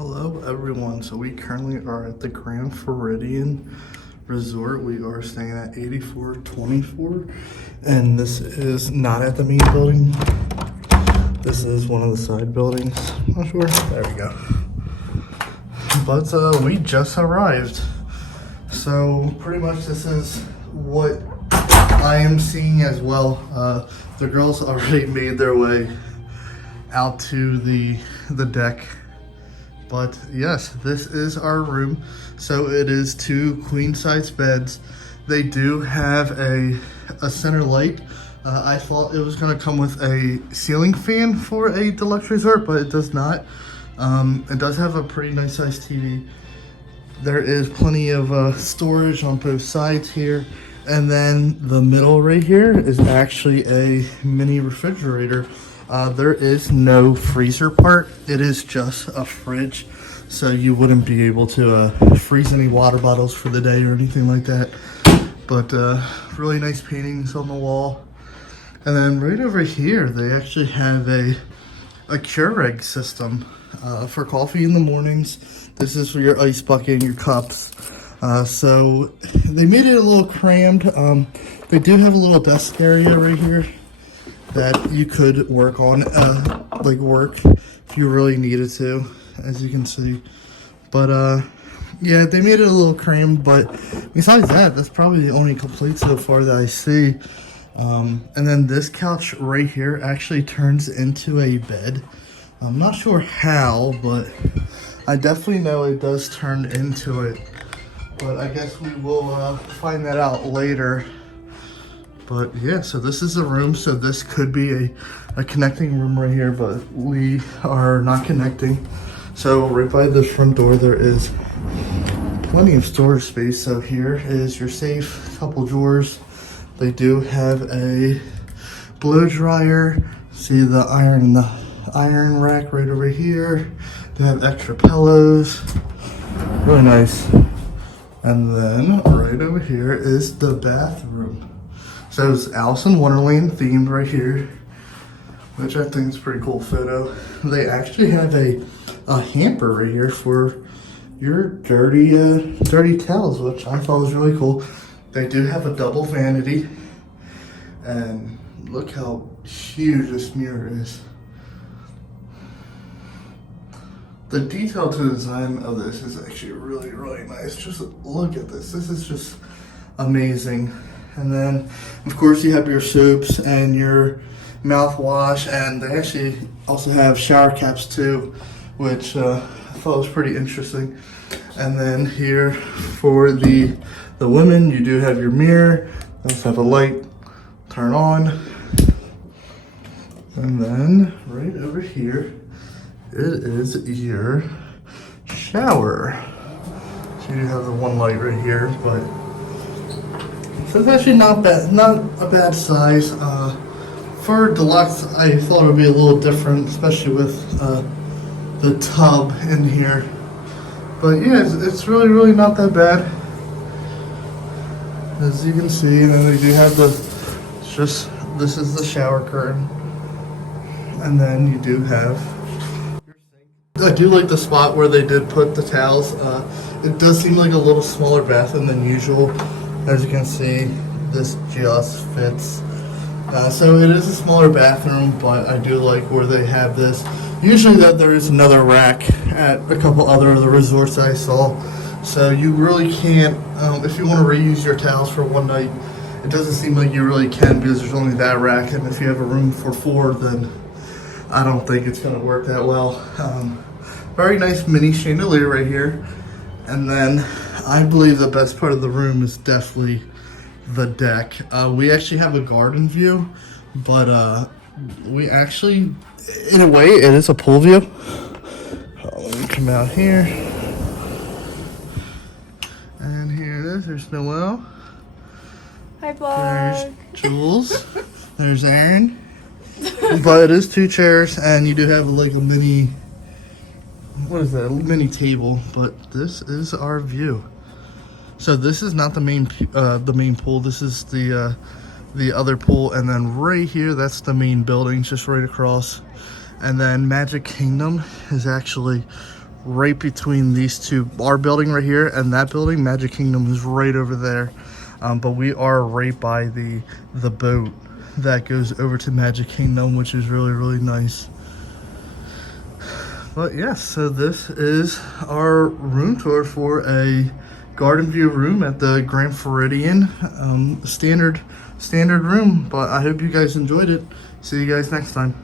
Hello everyone, so we currently are at the Grand Floridian Resort. We are staying at 8424 and this is not at the main building. This is one of the side buildings. Not sure. There we go. But we just arrived. So pretty much this is what I am seeing as well. The girls already made their way out to the deck. But yes, this is our room. So it is 2 queen size beds. They do have a center light. I thought it was gonna come with a ceiling fan for a deluxe resort, but it does not. It does have a pretty nice sized TV. There is plenty of storage on both sides here. And then the middle right here is actually a mini refrigerator. There is no freezer part. It is just a fridge, so you wouldn't be able to freeze any water bottles for the day or anything like that. But really nice paintings on the wall. And then right over here, they actually have a Keurig system for coffee in the mornings. This is for your ice bucket and your cups. So they made it a little crammed. They do have a little desk area right here that you could work on, work if you really needed to, as you can see. But yeah, they made it a little crammed, but besides that, that's probably the only complaint so far that I see. And then this couch right here actually turns into a bed. I'm not sure how, but I definitely know it does turn into it. But I guess we will find that out later. But yeah, so this is a room, so this could be a connecting room right here, but we are not connecting. So right by the front door, there is plenty of storage space. So here is your safe, couple drawers. They do have a blow dryer. See the iron rack right over here. They have extra pillows. Really nice. And then right over here is the bathroom. So it's Alice in Wonderland themed right here, which I think is a pretty cool photo. They actually have a hamper right here for your dirty towels, which I thought was really cool. They do have a double vanity, and look how huge this mirror is. The detail to the design of this is actually really, really nice. Just look at this. This is just amazing. And then, of course, you have your soaps and your mouthwash, and they actually also have shower caps too, which I thought was pretty interesting. And then here for the women, you do have your mirror. Let's have a light turn on. And then right over here, it is your shower. So you have the one light right here, but so it's actually not bad, not a bad size. For deluxe, I thought it would be a little different, especially with the tub in here. But yeah, it's really, really not that bad, as you can see. And then they do have this is the shower curtain, and then you do have your sink. I do like the spot where they did put the towels. It does seem like a little smaller bathroom than usual. As you can see, this just fits. So it is a smaller bathroom, but I do like where they have this. Usually that there is another rack at a couple other of the resorts I saw. So you really can't, if you want to reuse your towels for one night, it doesn't seem like you really can, because there's only that rack. And if you have a room for 4, then I don't think it's going to work that well. Very nice mini chandelier right here. And then I believe the best part of the room is definitely the deck. We actually have a garden view, but we actually, in a way, it is a pool view. Let me come out here. And here it is. There's Noelle. Hi, vlog. There's Jules. There's Aaron. But it is 2 chairs, and you do have like a mini, what is that, a mini table. But this is our view. So this is not the main pool. This is the other pool, and then right here, that's the main building, just right across. And then Magic Kingdom is actually right between these two. Our building right here and that building, Magic Kingdom, is right over there. But we are right by the boat that goes over to Magic Kingdom, which is really, really nice. But yes, so this is our room tour for a garden view room at the Grand Floridian. Standard room, but I hope you guys enjoyed it. See you guys next time.